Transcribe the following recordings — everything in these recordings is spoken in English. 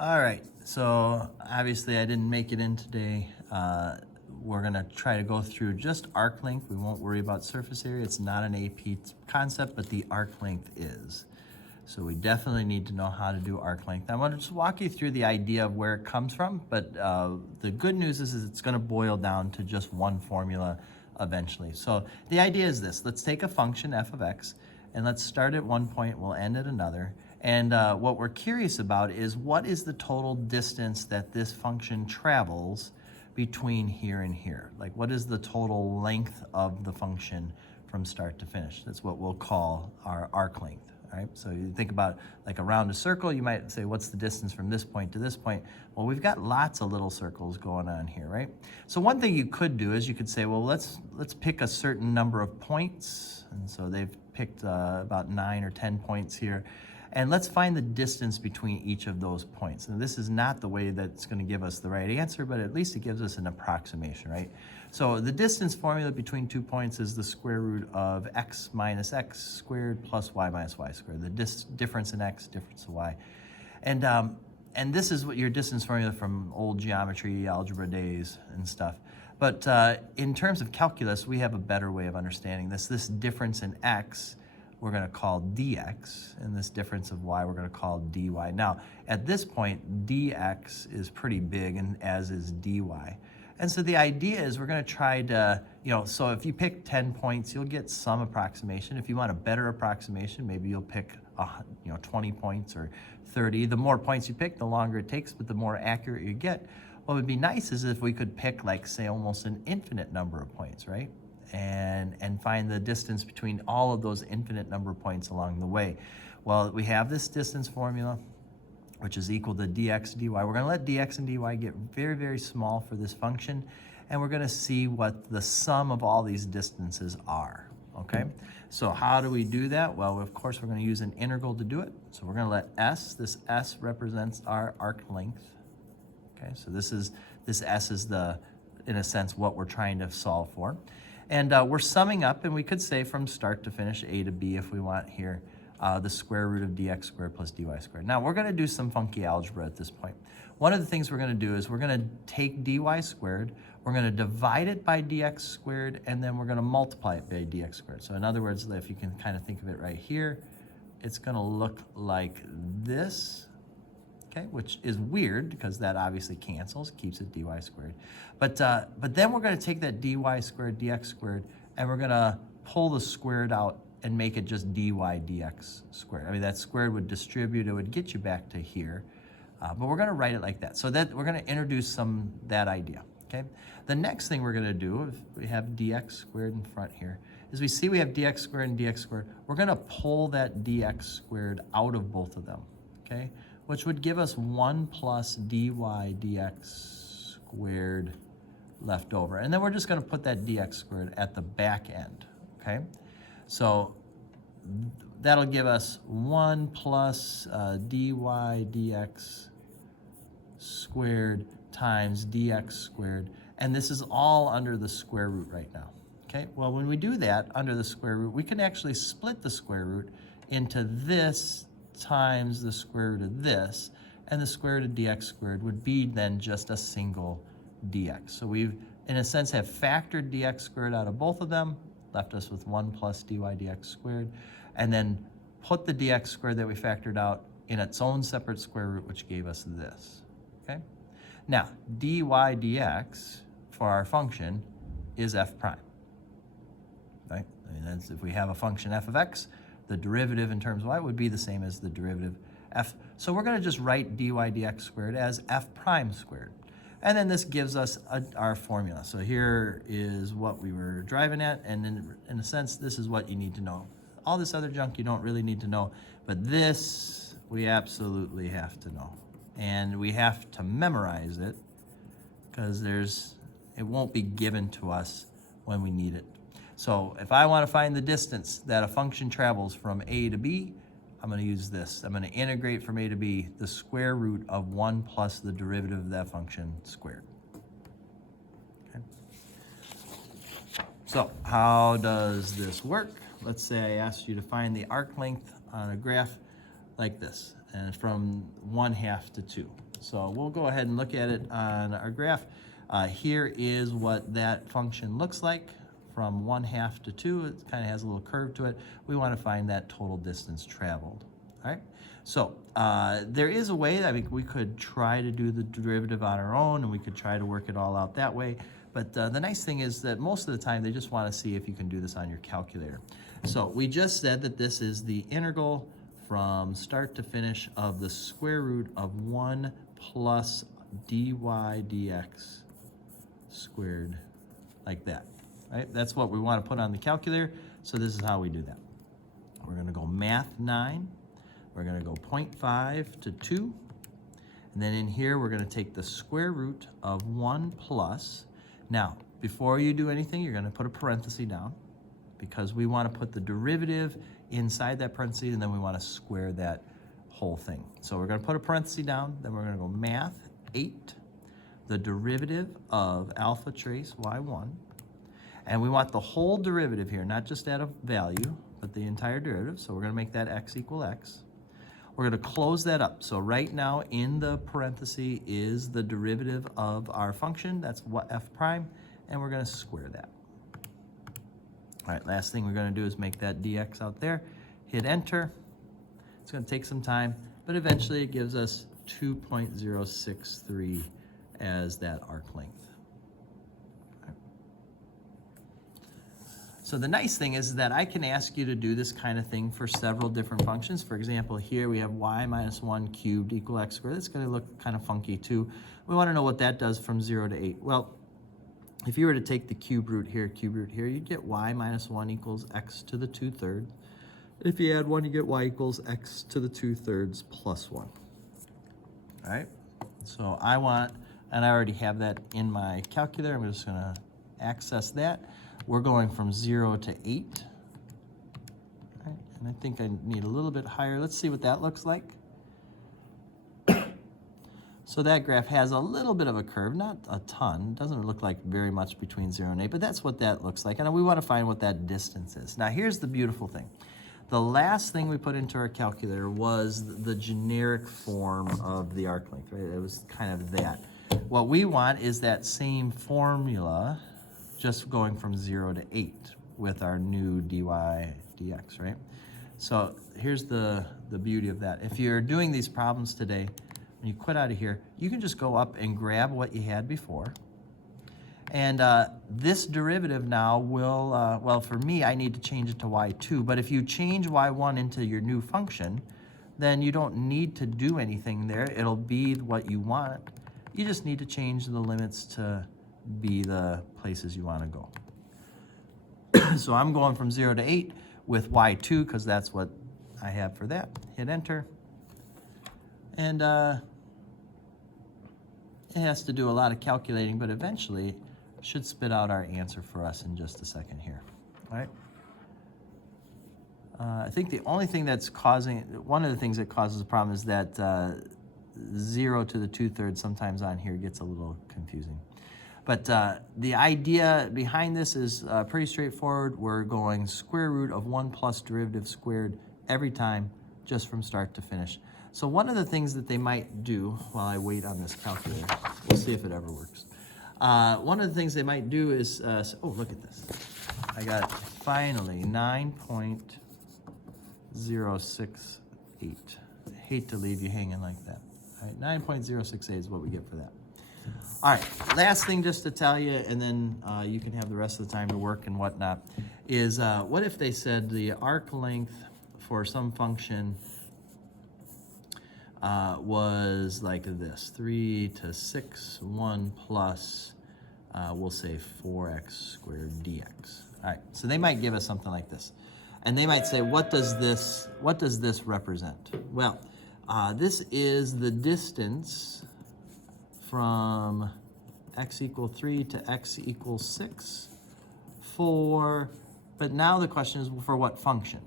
All right, so obviously I didn't make it in today. We're gonna try to go through just arc length. We won't worry about surface area. It's not an AP concept, but the arc length is. So we definitely need to know how to do arc length. I want to just walk you through the idea of where it comes from, but the good news is it's gonna boil down to just one formula eventually. So the idea is this: let's take a function f of x, and let's start at one point, we'll end at another. And what we're curious about is what is the total distance that this function travels between here and here? Like, what is the total length of the function from start to finish? That's what we'll call our arc length. All right, so you think about like around a circle, you might say, what's the distance from this point to this point? Well, we've got lots of little circles going on here, right? So one thing you could do is you could say, well, let's pick a certain number of points. And so they've picked about 9 or 10 points here. And let's find the distance between each of those points. And this is not the way that's going to give us the right answer, but at least it gives us an approximation, right? So the distance formula between 2 points is the square root of x minus x squared plus y minus y squared. The difference in x, difference in y. And this is what your distance formula from old geometry, algebra days and stuff. But in terms of calculus, we have a better way of understanding this. This difference in x we're going to call dx, and this difference of y we're going to call dy. Now, at this point, dx is pretty big, and as is dy. And so the idea is we're going to try to, so if you pick 10 points, you'll get some approximation. If you want a better approximation, maybe you'll pick 20 points or 30. The more points you pick, the longer it takes, but the more accurate you get. What would be nice is if we could pick, like, say, almost an infinite number of points, right? And find the distance between all of those infinite number of points along the way. Well, we have this distance formula, which is equal to dx dy. We're going to let dx and dy get very, very small for this function, and we're going to see what the sum of all these distances are, okay? So how do we do that? Well, of course, we're going to use an integral to do it. So we're going to let this s represents our arc length, okay? So this s is in a sense, what we're trying to solve for. And we're summing up, and we could say from start to finish, a to b if we want here, the square root of dx squared plus dy squared. Now, we're going to do some funky algebra at this point. One of the things we're going to do is we're going to take dy squared, we're going to divide it by dx squared, and then we're going to multiply it by dx squared. So in other words, if you can kind of think of it right here, it's going to look like this. Okay, which is weird because that obviously cancels, keeps it dy squared. But then we're going to take that dy squared, dx squared, and we're going to pull the squared out and make it just dy dx squared. I mean, that squared would distribute, it would get you back to here. But we're going to write it like that. So that we're going to introduce that idea. Okay. The next thing we're going to do, if we have dx squared in front here, is we see we have dx squared and dx squared. We're going to pull that dx squared out of both of them. Okay, which would give us 1 plus dy dx squared left over. And then we're just going to put that dx squared at the back end, okay? So that'll give us 1 plus dy dx squared times dx squared. And this is all under the square root right now, okay? Well, when we do that under the square root, we can actually split the square root into this times the square root of this, and the square root of dx squared would be then just a single dx. So we've, in a sense, have factored dx squared out of both of them, left us with 1 plus dy dx squared, and then put the dx squared that we factored out in its own separate square root, which gave us this, okay? Now, dy dx for our function is f prime, right? I mean, that's, if we have a function f of x, the derivative in terms of y would be the same as the derivative f. So we're going to just write dy dx squared as f prime squared. And then this gives us our formula. So here is what we were driving at, and in a sense, this is what you need to know. All this other junk you don't really need to know, but this we absolutely have to know. And we have to memorize it because it won't be given to us when we need it. So if I want to find the distance that a function travels from a to b, I'm going to use this. I'm going to integrate from a to b the square root of 1 plus the derivative of that function squared. Okay. So how does this work? Let's say I asked you to find the arc length on a graph like this, and from 1/2 to 2. So we'll go ahead and look at it on our graph. Here is what that function looks like from 1/2 to 2. It kind of has a little curve to it. We want to find that total distance traveled. All right. So there is a way. I mean, we could try to do the derivative on our own, and we could try to work it all out that way. But the nice thing is that most of the time they just want to see if you can do this on your calculator. So we just said that this is the integral from start to finish of the square root of 1 plus dy dx squared, like that. Right? That's what we want to put on the calculator. So this is how we do that. We're going to go math 9. We're going to go 0.5 to 2. And then in here, we're going to take the square root of 1 plus. Now, before you do anything, you're going to put a parenthesis down because we want to put the derivative inside that parenthesis, and then we want to square that whole thing. So we're going to put a parenthesis down, then we're going to go math 8, the derivative of alpha trace y1. And we want the whole derivative here, not just at a value, but the entire derivative. So we're going to make that x equal x. We're going to close that up. So right now in the parenthesis is the derivative of our function. That's what f prime, and we're going to square that. All right, last thing we're going to do is make that dx out there. Hit enter. It's going to take some time, but eventually it gives us 2.063 as that arc length. So the nice thing is that I can ask you to do this kind of thing for several different functions. For example, here we have y minus 1 cubed equal x squared. That's going to look kind of funky too. We want to know what that does from 0 to 8. Well, if you were to take the cube root here, you'd get y minus 1 equals x to the 2/3. If you add 1, you get y equals x to the 2/3 plus 1. All right, so I want, and I already have that in my calculator. I'm just going to access that. We're going from 0 to 8. All right, and I think I need a little bit higher. Let's see what that looks like. So that graph has a little bit of a curve, not a ton. It doesn't look like very much between 0 and 8, but that's what that looks like. And we want to find what that distance is. Now here's the beautiful thing. The last thing we put into our calculator was the generic form of the arc length, right? It was kind of that. What we want is that same formula, just going from 0 to 8 with our new dy dx, right? So here's the beauty of that. If you're doing these problems today, when you quit out of here, you can just go up and grab what you had before. And this derivative now will, well, for me, I need to change it to y2. But if you change y1 into your new function, then you don't need to do anything there. It'll be what you want. You just need to change the limits to be the places you want to go. So I'm going from 0 to 8 with y2 because that's what I have for that. Hit enter. And it has to do a lot of calculating, but eventually should spit out our answer for us in just a second here. All right. I think the only thing that's causing, one of the things that causes a problem is that 0 to the 2/3 sometimes on here gets a little confusing. But the idea behind this is pretty straightforward. We're going square root of 1 plus derivative squared every time, just from start to finish. So one of the things that they might do while I wait on this calculator, we'll see if it ever works. One of the things they might do is, oh, look at this. I got finally 9.068. I hate to leave you hanging like that. All right, 9.068 is what we get for that. All right, last thing just to tell you, and then you can have the rest of the time to work and whatnot, is what if they said the arc length for some function was like this, 3 to 6, 1 plus, we'll say 4x squared dx. All right, so they might give us something like this. And they might say, what does this represent? Well, this is the distance from x equal 3 to x equals 6 for, but now the question is for what function?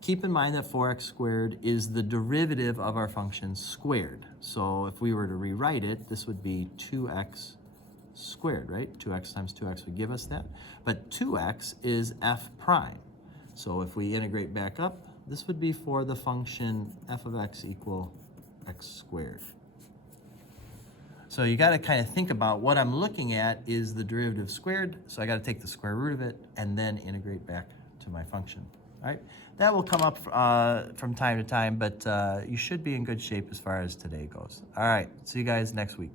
Keep in mind that 4x squared is the derivative of our function squared. So if we were to rewrite it, this would be 2x squared, right? 2x times 2x would give us that. But 2x is f prime. So if we integrate back up, this would be for the function f of x equal x squared. So you got to kind of think about what I'm looking at is the derivative squared. So I got to take the square root of it and then integrate back to my function. All right, that will come up from time to time, but you should be in good shape as far as today goes. All right, see you guys next week.